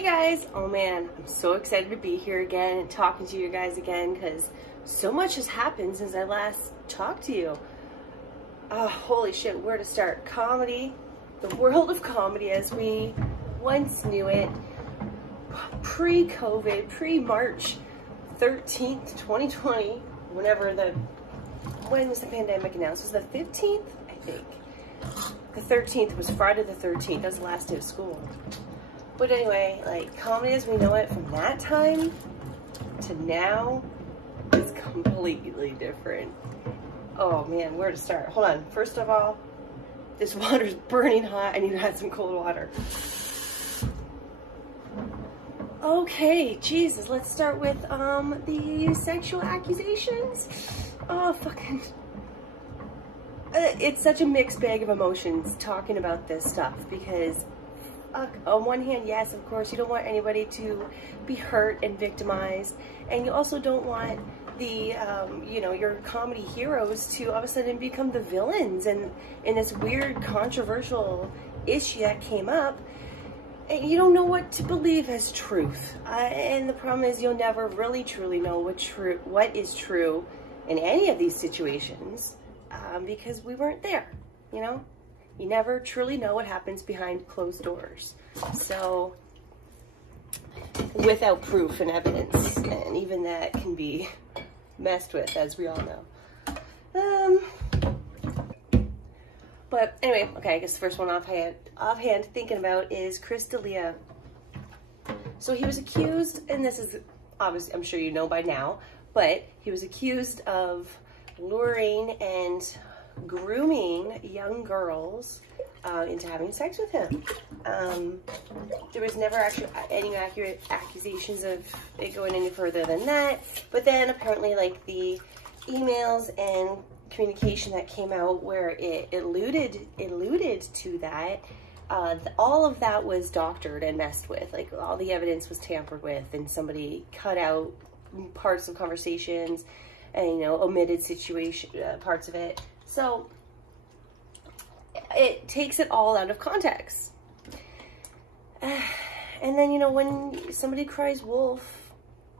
Hey guys! Oh man, I'm so excited to be here again and talking to you guys again because so much has happened since I last talked to you. Oh, holy shit, where to start? Comedy, the world of comedy as we once knew it, pre-COVID, pre-March 13th, 2020, when was the pandemic announced? Was it the 15th? I think. The 13th was Friday the 13th, that's the last day of school. But anyway, like, comedy as we know it from that time to now is completely different. Oh man, where to start? Hold on. First of all, this water's burning hot. I need to add some cold water. Okay, Jesus, let's start with the sexual accusations. Oh, fucking... it's such a mixed bag of emotions talking about this stuff because on one hand, yes, of course, you don't want anybody to be hurt and victimized, and you also don't want the, you know, your comedy heroes to all of a sudden become the villains and in this weird, controversial issue that came up, and you don't know what to believe as truth. And the problem is you'll never really truly know what is true in any of these situations because we weren't there, you know? You never truly know what happens behind closed doors. So, without proof and evidence, and even that can be messed with, as we all know. But anyway, okay, I guess the first one offhand thinking about is Chris D'Elia. So he was accused, and this is obviously, I'm sure you know by now, but he was accused of luring and grooming young girls into having sex with him. There was never actually any accurate accusations of it going any further than that, but then apparently like the emails and communication that came out where it alluded to that, all of that was doctored and messed with. Like all the evidence was tampered with and somebody cut out parts of conversations and, you know, omitted parts of it. So it takes it all out of context. And then, you know, when somebody cries wolf,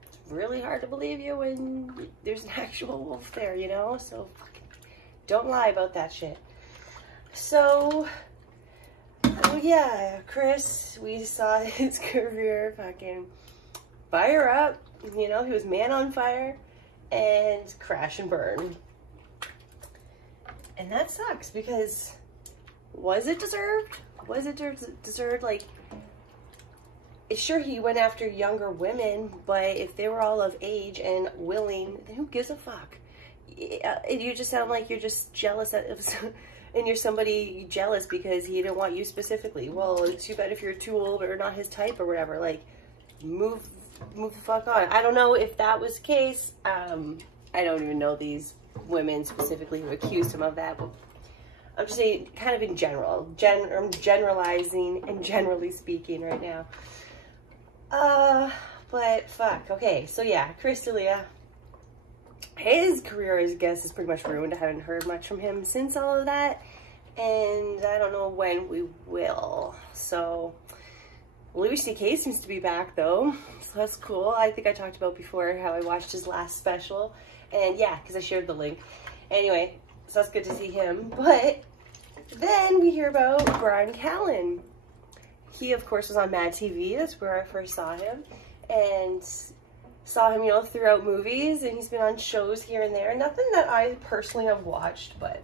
it's really hard to believe you when there's an actual wolf there, you know? So fucking don't lie about that shit. So, oh yeah, Chris, we saw his career fucking fire up. You know, he was man on fire and crash and burn. And that sucks because was it deserved? Was it deserved? Like, sure, he went after younger women, but if they were all of age and willing, then who gives a fuck? You just sound like you're just jealous and you're somebody jealous because he didn't want you specifically. Well, it's too bad if you're too old or not his type or whatever. Like, move the fuck on. I don't know if that was the case. I don't even know these women specifically who accused him of that, but I'm just saying kind of in general. I'm generalizing and generally speaking right now. But fuck, okay, so yeah, Chris D'Elia, his career, I guess, is pretty much ruined. I haven't heard much from him since all of that, and I don't know when we will. So Louis C.K. seems to be back though, so that's cool. I think I talked about before how I watched his last special, and yeah, because I shared the link. Anyway, so that's good to see him. But then we hear about Bryan Callen. He, of course, was on Mad TV. That's where I first saw him. And saw him, you know, throughout movies. And he's been on shows here and there. Nothing that I personally have watched, but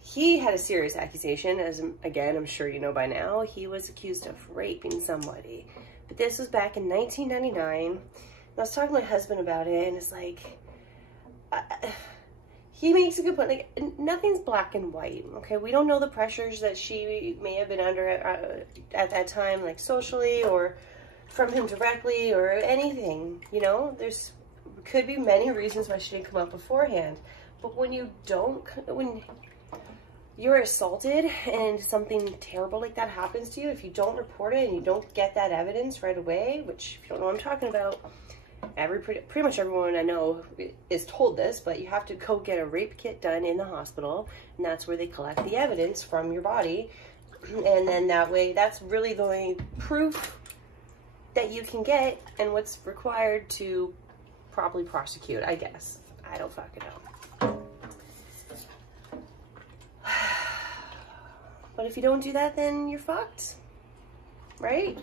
he had a serious accusation. As, again, I'm sure you know by now. He was accused of raping somebody. But this was back in 1999. I was talking to my husband about it, and it's like, he makes a good point. Like, nothing's black and white, okay? We don't know the pressures that she may have been under at that time, like socially or from him directly or anything, you know? There's could be many reasons why she didn't come out beforehand. But when you're assaulted and something terrible like that happens to you, if you don't report it and you don't get that evidence right away, which if you don't know what I'm talking about, pretty much everyone I know is told this, but you have to go get a rape kit done in the hospital, and that's where they collect the evidence from your body And then that way, that's really the only proof that you can get and what's required to properly prosecute, I guess. I don't fucking know. But if you don't do that, then you're fucked, right?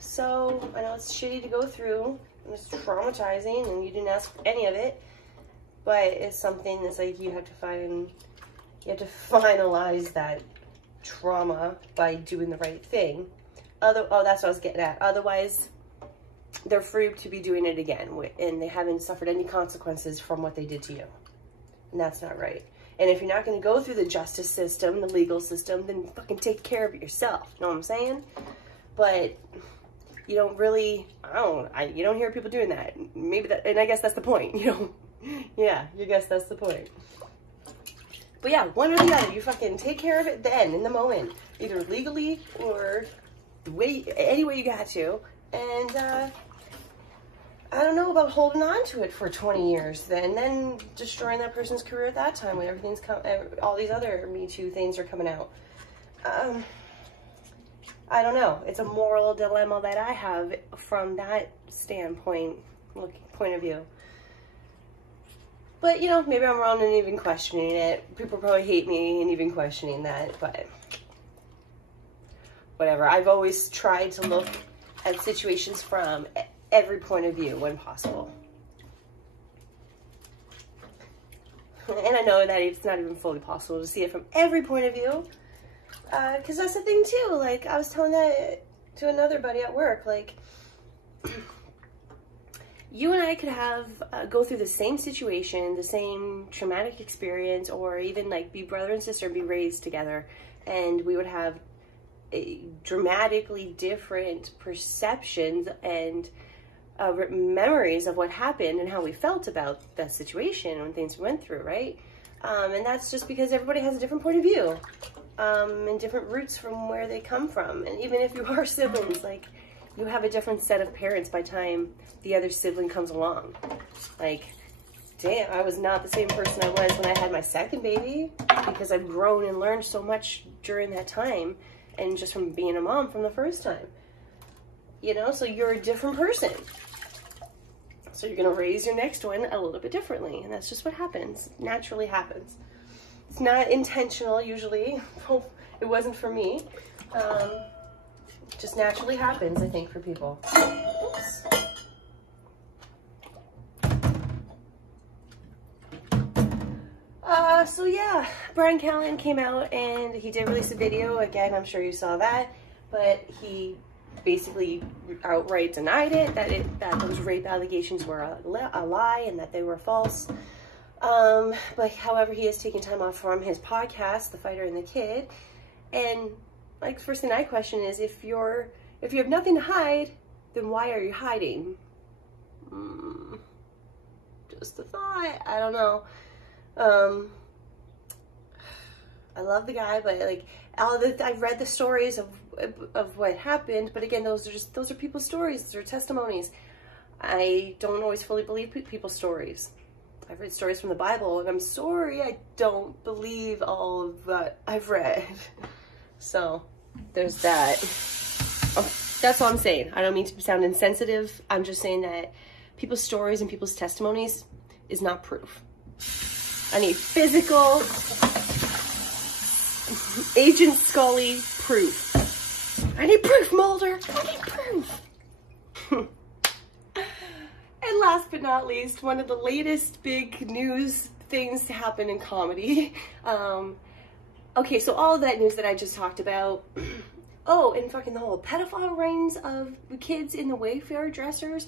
So I know it's shitty to go through, and it's traumatizing, and you didn't ask for any of it, but it's something that's like you have to finalize that trauma by doing the right thing. Oh, that's what I was getting at. Otherwise, they're free to be doing it again, and they haven't suffered any consequences from what they did to you. And that's not right. And if you're not going to go through the justice system, the legal system, then fucking take care of it yourself. You know what I'm saying? But you don't really, you don't hear people doing that. Maybe that, and I guess that's the point, you know? Yeah, you guess that's the point. But yeah, one or the other, you fucking take care of it then, in the moment. Either legally or any way you got to. And, I don't know about holding on to it for 20 years and then destroying that person's career at that time when everything's all these other Me Too things are coming out. I don't know. It's a moral dilemma that I have from that standpoint, point of view. But, you know, maybe I'm wrong in even questioning it. People probably hate me in even questioning that, but whatever. I've always tried to look at situations from every point of view when possible. And I know that it's not even fully possible to see it from every point of view. Because that's the thing too, like, I was telling that to another buddy at work, like, you and I could have, go through the same situation, the same traumatic experience, or even, like, be brother and sister and be raised together, and we would have dramatically different perceptions and memories of what happened and how we felt about that situation when things went through, right? And that's just because everybody has a different point of view, and different roots from where they come from. And even if you are siblings, like, you have a different set of parents by the time the other sibling comes along. Like, damn, I was not the same person I was when I had my second baby, because I've grown and learned so much during that time, and just from being a mom from the first time. You know, so you're a different person. So you're going to raise your next one a little bit differently. And that's just what happens. Naturally happens. It's not intentional, usually. It wasn't for me. It just naturally happens, I think, for people. Oops. So yeah, Bryan Callen came out and he did release a video. Again, I'm sure you saw that. But he basically outright denied it, that those rape allegations were a lie and that they were false. But however, he is taking time off from his podcast, The Fighter and the Kid. And like, first thing I question is, if you have nothing to hide, then why are you hiding? Just a thought. I don't know. I love the guy, but like, I've read the stories of what happened, but again, those are people's stories, those are testimonies. I don't always fully believe people's stories. I've read stories from the Bible, and I'm sorry, I don't believe all of that I've read. So there's that. That's all I'm saying. I don't mean to sound insensitive. I'm just saying that people's stories and people's testimonies is not proof. I need physical, Agent Scully proof. I need proof, Mulder. I need proof. And last but not least, one of the latest big news things to happen in comedy. Okay, so all of that news that I just talked about. Oh, and fucking the whole pedophile rings of kids in the Wayfair dressers.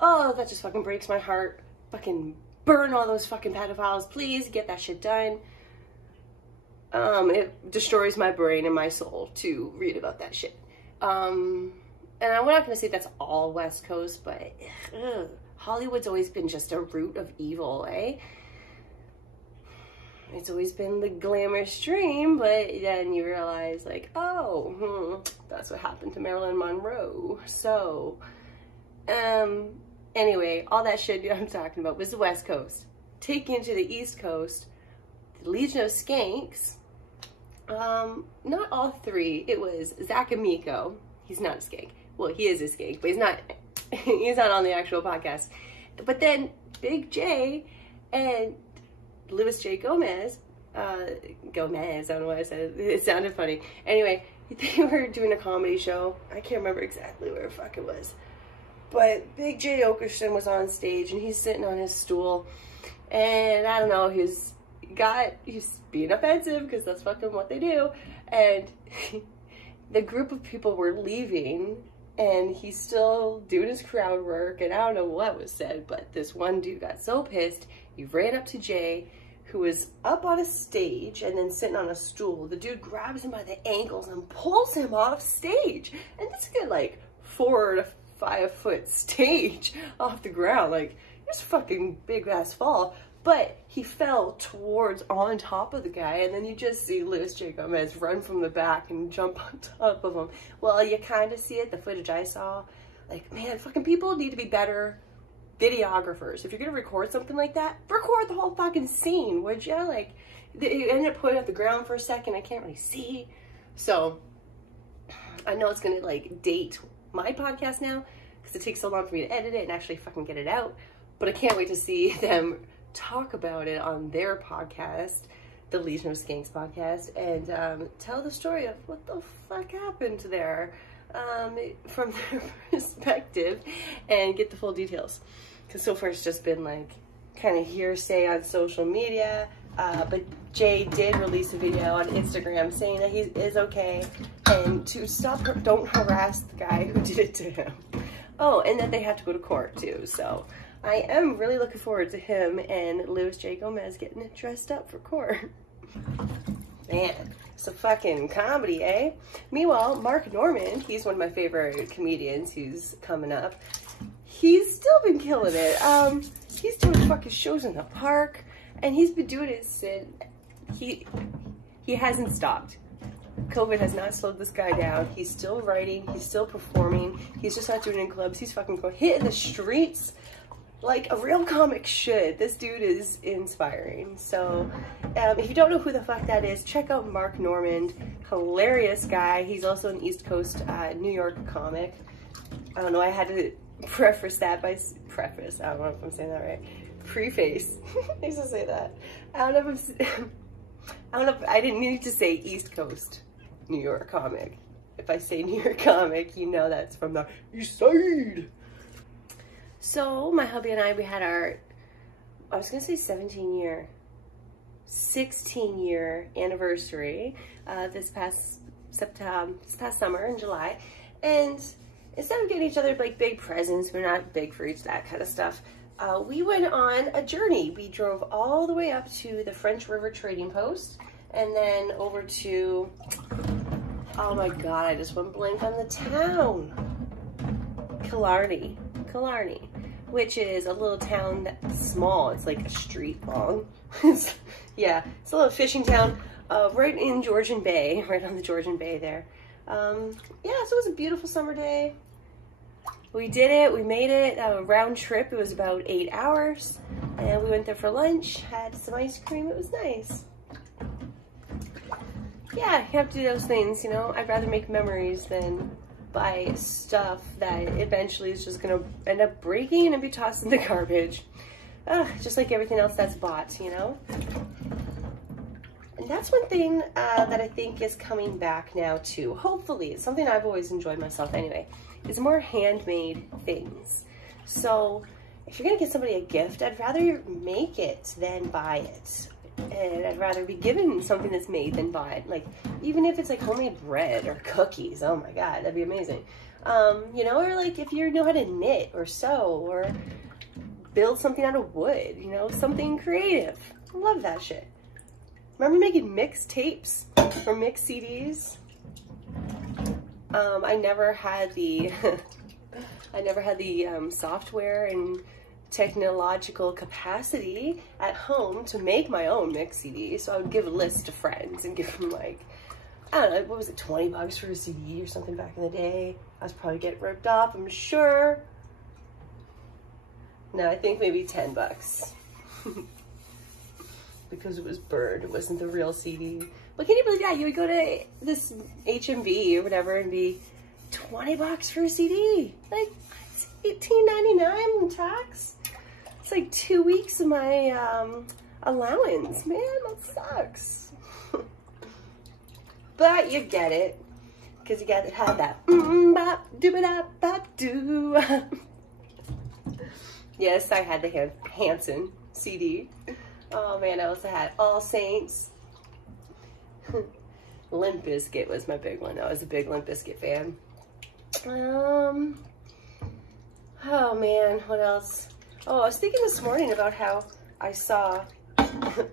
Oh, that just fucking breaks my heart. Fucking burn all those fucking pedophiles. Please get that shit done. It destroys my brain and my soul to read about that shit. And I'm not gonna say that's all West Coast, but Hollywood's always been just a root of evil, eh? It's always been the glamorous dream, but then you realize, like, oh, that's what happened to Marilyn Monroe. So, anyway, all that shit I'm talking about was the West Coast. Taking it to the East Coast, the Legion of Skanks Not all three. It was Zach and Miko. He's not a skank. Well, he is a skank, but he's not on the actual podcast. But then Big J and Louis J. Gomez, I don't know why I said it. It sounded funny. Anyway, they were doing a comedy show. I can't remember exactly where the fuck it was. But Big J Oakerson was on stage and he's sitting on his stool. And I don't know, he's being offensive because that's fucking what they do. And the group of people were leaving and he's still doing his crowd work. And I don't know what was said, but this one dude got so pissed, he ran up to Jay, who was up on a stage and then sitting on a stool. The dude grabs him by the ankles and pulls him off stage. And this is like 4 to 5 foot stage off the ground. Like, it was a fucking big ass fall. But he fell towards on top of the guy, and then you just see Louis J. Gomez run from the back and jump on top of him. Well, you kind of see it, the footage I saw. Like, man, fucking people need to be better videographers. If you're gonna record something like that, record the whole fucking scene, would you? Like, you ended up putting it at the ground for a second, I can't really see. So, I know it's gonna, like, date my podcast now, because it takes so long for me to edit it and actually fucking get it out. But I can't wait to see them talk about it on their podcast, the Legion of Skanks podcast, and tell the story of what the fuck happened there from their perspective and get the full details. Because so far it's just been like kind of hearsay on social media, but Jay did release a video on Instagram saying that he is okay and to stop, don't harass the guy who did it to him. Oh, and that they have to go to court too, so I am really looking forward to him and Louis J. Gomez getting it dressed up for court. Man, it's a fucking comedy, eh? Meanwhile, Mark Normand, he's one of my favorite comedians who's coming up. He's still been killing it. He's doing fucking shows in the park, and he's been doing it since he hasn't stopped. COVID has not slowed this guy down. He's still writing, he's still performing. He's just not doing it in clubs. He's fucking going hitting the streets like a real comic should. This dude is inspiring. So if you don't know who the fuck that is, check out Mark Normand. Hilarious guy. He's also an East Coast New York comic. I don't know, I had to preface that by I don't know if I'm saying that right. Preface. I used to say that. I don't know if I didn't need to say East Coast New York comic. If I say New York comic, you know that's from the East Side. So my hubby and I, we had our, I was gonna say 16-year anniversary this past summer in July. And instead of getting each other like big presents, we're not big for that kind of stuff, we went on a journey. We drove all the way up to the French River Trading Post and then over to, oh my God, I just went blank on the town. Killarney, which is a little town that's small. It's like a street long. Yeah, it's a little fishing town right in Georgian Bay, right on the Georgian Bay there. Yeah, so it was a beautiful summer day. We did it, we made it, a round trip. It was about 8 hours, and we went there for lunch, had some ice cream. It was nice. Yeah, you have to do those things, you know. I'd rather make memories than buy stuff that eventually is just gonna end up breaking and be tossed in the garbage. Just like everything else that's bought, you know? And that's one thing that I think is coming back now too. Hopefully, it's something I've always enjoyed myself anyway, is more handmade things. So if you're gonna get somebody a gift, I'd rather make it than buy it. And I'd rather be given something that's made than buy it. Like, even if it's like homemade bread or cookies, oh my God, that'd be amazing. You know, or like if you know how to knit or sew or build something out of wood, you know, something creative. I love that shit. Remember making mix tapes or mix CDs? I never had the, software and technological capacity at home to make my own mix CD, so I would give a list to friends and give them like, I don't know, what was it, 20 bucks for a CD or something back in the day. I was probably getting ripped off, I'm sure. No, I think maybe 10 bucks. Because it was burned, it wasn't the real CD. But can you believe that? You would go to this HMV or whatever and be $20 for a CD. Like, it's $18.99 in tax. It's like 2 weeks of my allowance. Man, that sucks. But you get it. Because you got to have that bop-doo-ba-dop-bop-doo. Yes, I had the Hanson CD. Oh man, I also had All Saints. Limp Bizkit was my big one. I was a big Limp Bizkit fan. Oh man, what else? Oh, I was thinking this morning about how I saw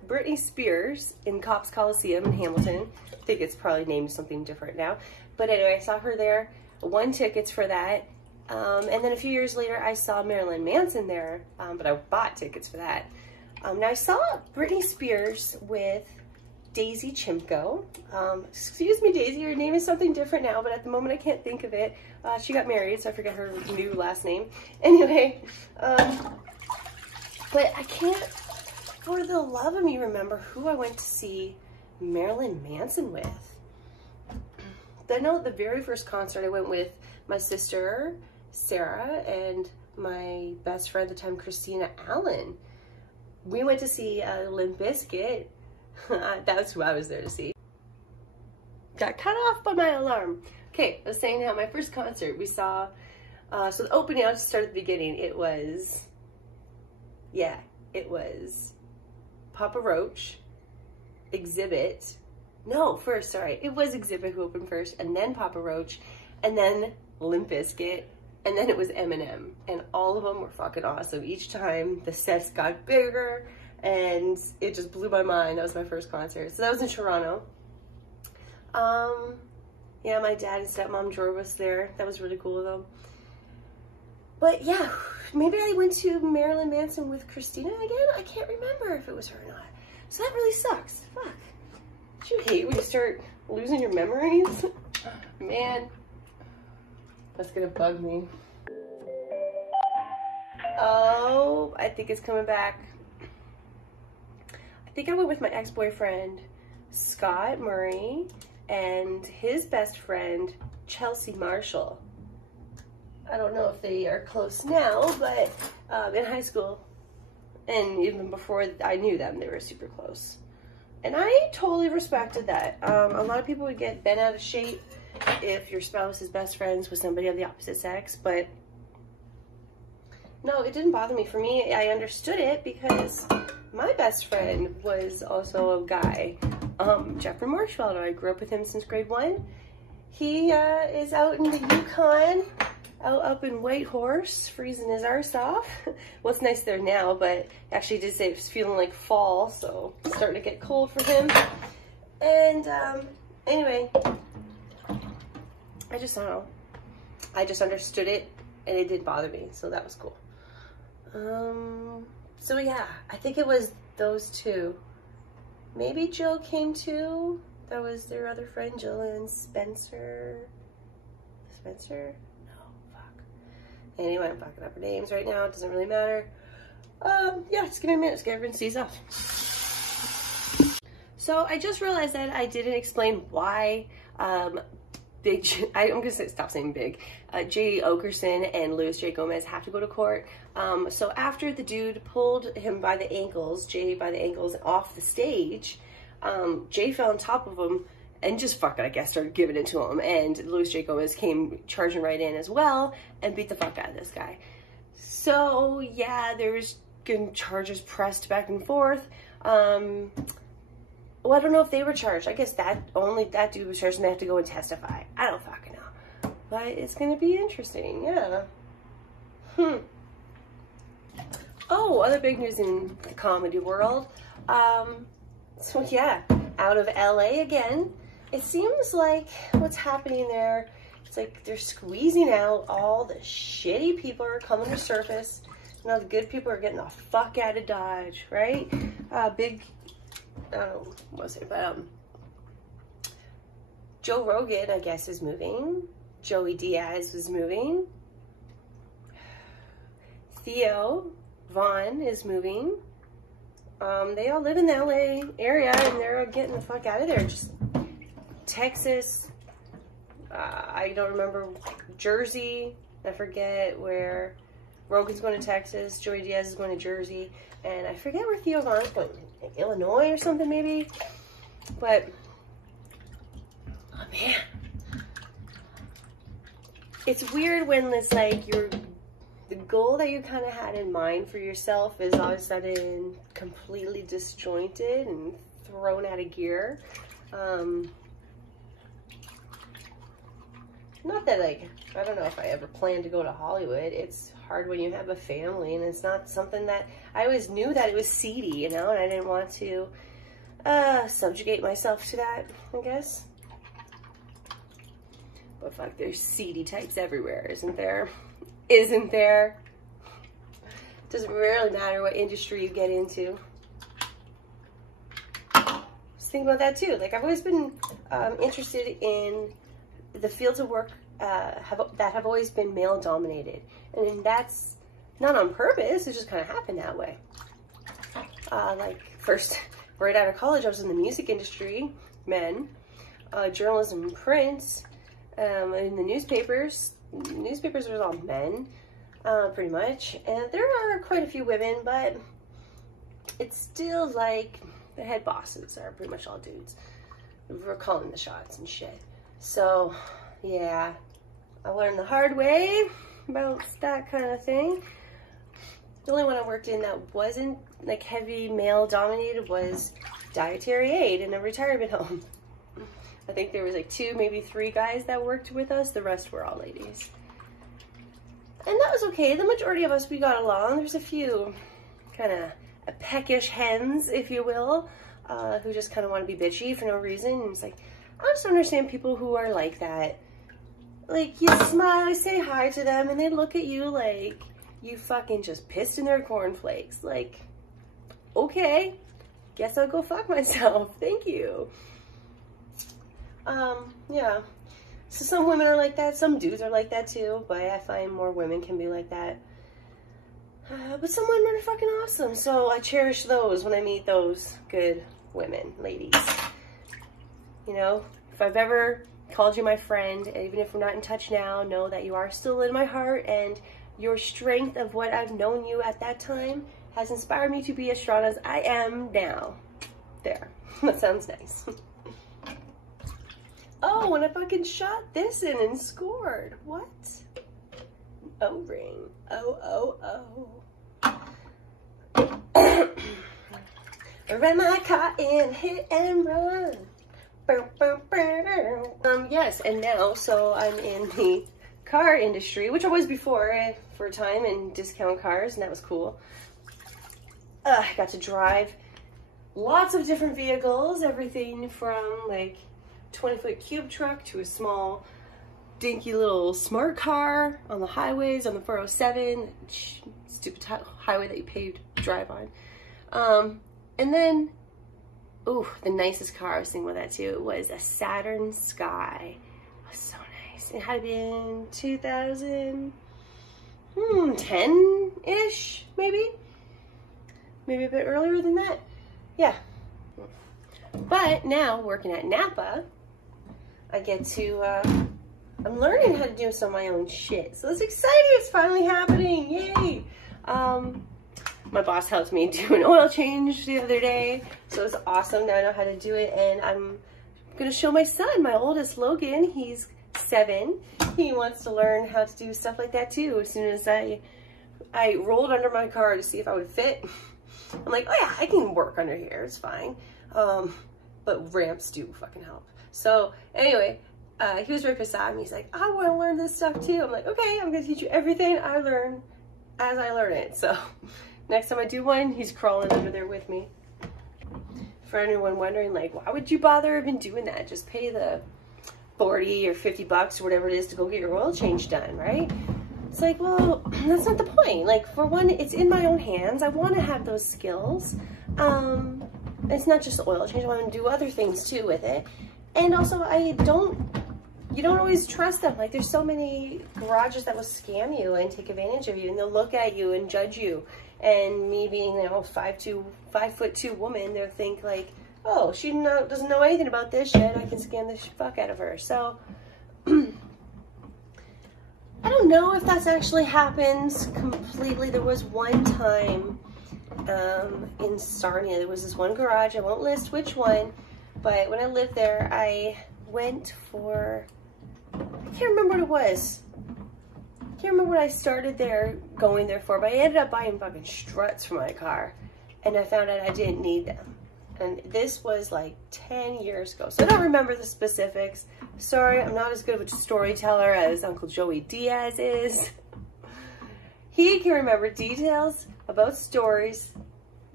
Britney Spears in Cops Coliseum in Hamilton. I think it's probably named something different now. But anyway, I saw her there. Won tickets for that. And then a few years later, I saw Marilyn Manson there. But I bought tickets for that. Now I saw Britney Spears with Daisy Chimko. Excuse me, Daisy, your name is something different now, but at the moment I can't think of it. She got married, so I forget her new last name. Anyway, but I can't, for the love of me, remember who I went to see Marilyn Manson with. I know the very first concert I went with my sister, Sarah, and my best friend at the time, Christina Allen. We went to see Limp Bizkit. That's who I was there to see. Got cut off by my alarm. Okay, I was saying how my first concert we saw, so the opening, I'll just start at the beginning. It was Papa Roach, Exhibit. No, first, sorry. It was Exhibit who opened first, and then Papa Roach, and then Limp Bizkit, and then it was Eminem. And all of them were fucking awesome. Each time the sets got bigger, and it just blew my mind. That was my first concert. So that was in Toronto. Yeah, my dad and stepmom drove us there. That was really cool of them. But yeah, maybe I went to Marilyn Manson with Christina again. I can't remember if it was her or not. So that really sucks. Fuck. Don't you hate when you start losing your memories? Man, that's gonna bug me. Oh, I think it's coming back. I think I went with my ex-boyfriend, Scott Murray, and his best friend, Chelsea Marshall. I don't know if they are close now, but in high school, and even before I knew them, they were super close. And I totally respected that. A lot of people would get bent out of shape if your spouse is best friends with somebody of the opposite sex, but no, it didn't bother me. For me, I understood it because my best friend was also a guy, Jeffrey Marshall. I grew up with him since grade 1. He is out in the Yukon, out up in Whitehorse, freezing his arse off. Well, it's nice there now, but actually did say it was feeling like fall, so it's starting to get cold for him. And anyway, I just don't know. I just understood it, and it didn't bother me, so that was cool. So yeah, I think it was those two. Maybe Jill came too. That was their other friend, Jill and Spencer. Spencer? No, fuck. Anyway, I'm fucking up her names right now. It doesn't really matter. Yeah, just give me a minute. Just get everyone sees off. So I just realized that I didn't explain why I'm gonna stop saying big. J. Oakerson and Louis J. Gomez have to go to court. So after the dude pulled him by the ankles, Jay by the ankles, off the stage, Jay fell on top of him and just fucking, I guess, started giving it to him. And Louis J. Gomez came charging right in as well and beat the fuck out of this guy. So yeah, there was charges pressed back and forth. Well, I don't know if they were charged. I guess only that dude was charged and they have to go and testify. I don't fucking know. But it's gonna be interesting, yeah. Oh, other big news in the comedy world. So yeah, out of LA again. It seems like what's happening there, it's like they're squeezing out all the shitty people are coming to surface. You know, the good people are getting the fuck out of Dodge, right? I don't know what to say, but Joe Rogan, I guess, is moving. Joey Diaz is moving. Theo Vaughn is moving. They all live in the LA area, and they're getting the fuck out of there. Just Texas, I don't remember, Jersey, I forget where. Rogan's going to Texas, Joey Diaz is going to Jersey, and I forget where Theo Von's going, like Illinois or something maybe. But, oh man. It's weird when it's like the goal that you kind of had in mind for yourself is all of a sudden completely disjointed and thrown out of gear. Not that, like, I don't know if I ever planned to go to Hollywood. It's hard when you have a family, and it's not something that, I always knew that it was seedy, you know, and I didn't want to subjugate myself to that, I guess. But fuck, there's seedy types everywhere, isn't there? Isn't there? Doesn't really matter what industry you get into. Just think about that too. Like, I've always been interested in the fields of work that have always been male dominated. And that's not on purpose, it just kind of happened that way. Like, first, right out of college, I was in the music industry, men, journalism and print, in the newspapers was all men, pretty much. And there are quite a few women, but it's still like the head bosses are pretty much all dudes. We're calling the shots and shit. So, yeah, I learned the hard way about that kind of thing. The only one I worked in that wasn't like heavy male dominated was dietary aid in a retirement home. I think there was like 2, maybe 3 guys that worked with us. The rest were all ladies. And that was okay. The majority of us, we got along. There's a few kind of peckish hens, if you will, who just kind of want to be bitchy for no reason. And it's like, I just don't understand people who are like that. Like, you smile, you say hi to them, and they look at you like you fucking just pissed in their cornflakes. Like, okay, guess I'll go fuck myself. Thank you. Yeah. So some women are like that, some dudes are like that too, but I find more women can be like that. But some women are fucking awesome, so I cherish those when I meet those good women, ladies. You know, if I've ever called you my friend, even if we're not in touch now, know that you are still in my heart, and your strength of what I've known you at that time has inspired me to be as strong as I am now. There. That sounds nice. Oh, and I fucking shot this in and scored. What? O-ring. I ran my car in, hit and run. Yes, and now, so I'm in the car industry, which I was before for a time in discount cars, and that was cool. I got to drive lots of different vehicles, everything from like 20-foot cube truck to a small dinky little smart car on the highways, on the 407, stupid highway that you pay to drive on. And then, ooh, the nicest car, I was thinking about that too, it was a Saturn Sky. It was so nice. It had been 2010-ish, maybe a bit earlier than that. Yeah. But now, working at Napa, I get to, I'm learning how to do some of my own shit. So it's exciting, it's finally happening, yay! My boss helped me do an oil change the other day, so it's awesome. Now I know how to do it, and I'm gonna show my son, my oldest, Logan. He's 7. He wants to learn how to do stuff like that too. As soon as I rolled under my car to see if I would fit, I'm like, oh yeah, I can work under here, it's fine. But ramps do fucking help. So anyway, he was right beside me. He's like, I want to learn this stuff too. I'm like, okay, I'm gonna teach you everything I learn as I learn it. So next time I do one, he's crawling under there with me. For anyone wondering, like, why would you bother even doing that? Just pay the 40 or 50 bucks or whatever it is to go get your oil change done, right? It's like, well, that's not the point. Like, for one, it's in my own hands. I want to have those skills. It's not just the oil change. I want to do other things too with it. And also, you don't always trust them. Like, there's so many garages that will scam you and take advantage of you, and they'll look at you and judge you. And me being, you know, 5'2" woman, they'll think like, oh, she doesn't know anything about this shit. I can scam the fuck out of her. So I don't know if that's actually happened completely. There was one time in Sarnia, there was this one garage. I won't list which one, but when I lived there, I went for, I can't remember what it was. Can't remember what I started there, going there for, but I ended up buying fucking struts for my car, and I found out I didn't need them. And this was like 10 years ago, so I don't remember the specifics. Sorry, I'm not as good of a storyteller as Uncle Joey Diaz is. He can remember details about stories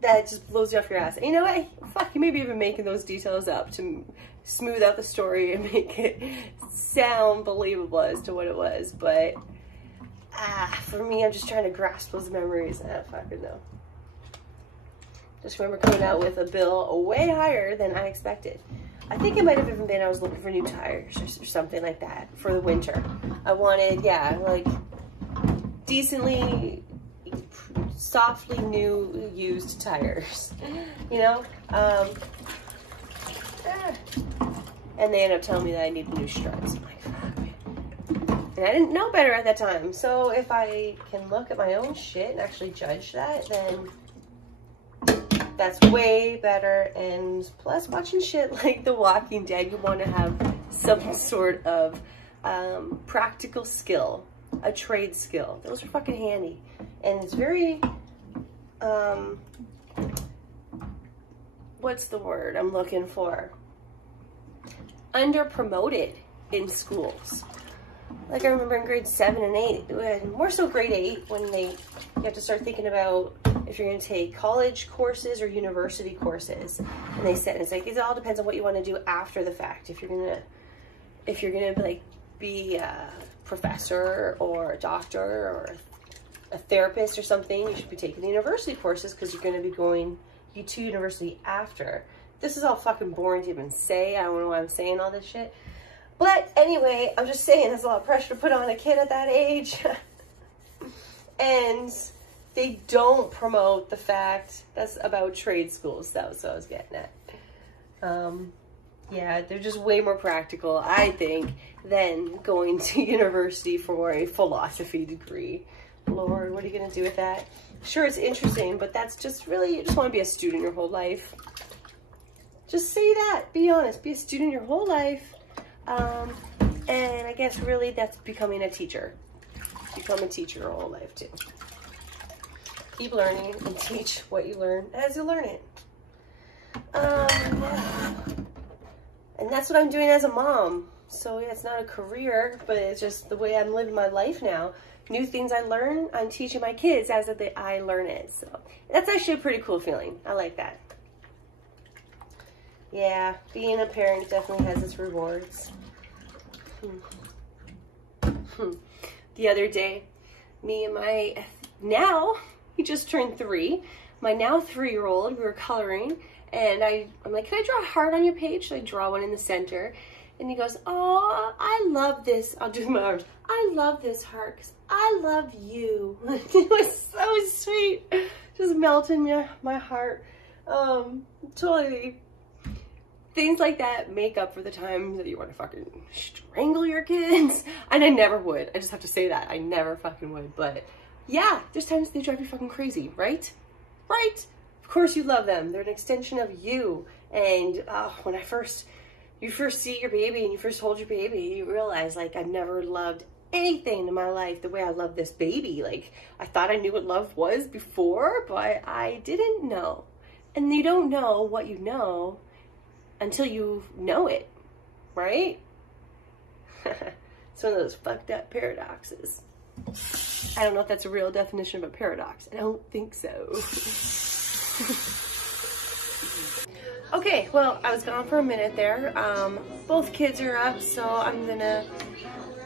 that just blows you off your ass. And you know what? Fuck, you may be even making those details up to smooth out the story and make it sound believable as to what it was, but for me, I'm just trying to grasp those memories. I don't fucking know. Just remember coming out with a bill way higher than I expected. I think it might have even been I was looking for new tires or something like that for the winter. I wanted, yeah, like decently, softly new used tires, you know? And they ended up telling me that I needed new struts. I'm like, fuck, man. And I didn't know better at that time. So if I can look at my own shit and actually judge that, then that's way better. And plus, watching shit like The Walking Dead, you want to have some sort of practical skill, a trade skill. Those are fucking handy. And it's very, what's the word I'm looking for? Under-promoted in schools. Like I remember in grade 7 and 8, more so grade 8, when you have to start thinking about if you're going to take college courses or university courses. And they said, it's like, it all depends on what you want to do after the fact. If you're going to like be a professor or a doctor or a therapist or something, you should be taking the university courses because you're going to be going to university after. This is all fucking boring to even say. I don't know why I'm saying all this shit. But anyway, I'm just saying there's a lot of pressure to put on a kid at that age. And they don't promote the fact that's about trade schools. That was what I was getting at. Yeah, they're just way more practical, I think, than going to university for a philosophy degree. Lord, what are you going to do with that? Sure, it's interesting, but that's just really, you just want to be a student your whole life. Just say that. Be honest. Be a student your whole life. And I guess really that's becoming a teacher. Become a teacher your whole life too. Keep learning and teach what you learn as you learn it. Yeah. And that's what I'm doing as a mom. So yeah, it's not a career, but it's just the way I'm living my life now. New things I learn, I'm teaching my kids as I learn it. So that's actually a pretty cool feeling. I like that. Yeah, being a parent definitely has its rewards. The other day, me and my he just turned 3, my now 3-year-old, we were coloring, and I'm like, can I draw a heart on your page? Should I draw one in the center? And he goes, oh, I love this. I'll do my arms. I love this heart because I love you. It was so sweet. Just melting my heart. Totally. Things like that make up for the times that you want to fucking strangle your kids. And I never would. I just have to say that. I never fucking would. But yeah, there's times they drive you fucking crazy, right? Right? Of course you love them. They're an extension of you. And when you first see your baby and you first hold your baby, you realize, like, I've never loved anything in my life the way I love this baby. Like, I thought I knew what love was before, but I didn't know. And you don't know what you know until you know it, right? It's one of those fucked up paradoxes. I don't know if that's a real definition of a paradox. I don't think so. Okay, well, I was gone for a minute there. Both kids are up, so I'm gonna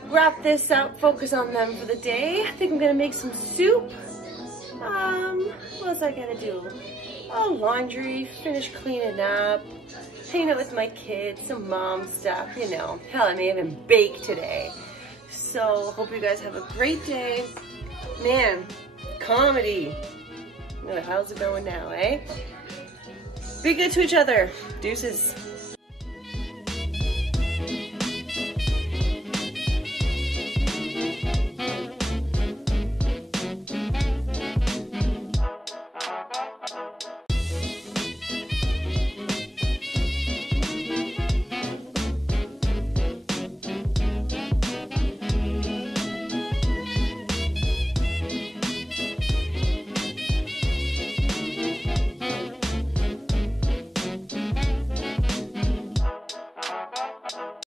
wrap this up, focus on them for the day. I think I'm gonna make some soup. What else I gotta do? Oh, laundry, finish cleaning up, hang out with my kids, some mom stuff, you know. Hell, I may even bake today. So, hope you guys have a great day. Man, comedy. How's it going now, eh? Be good to each other. Deuces.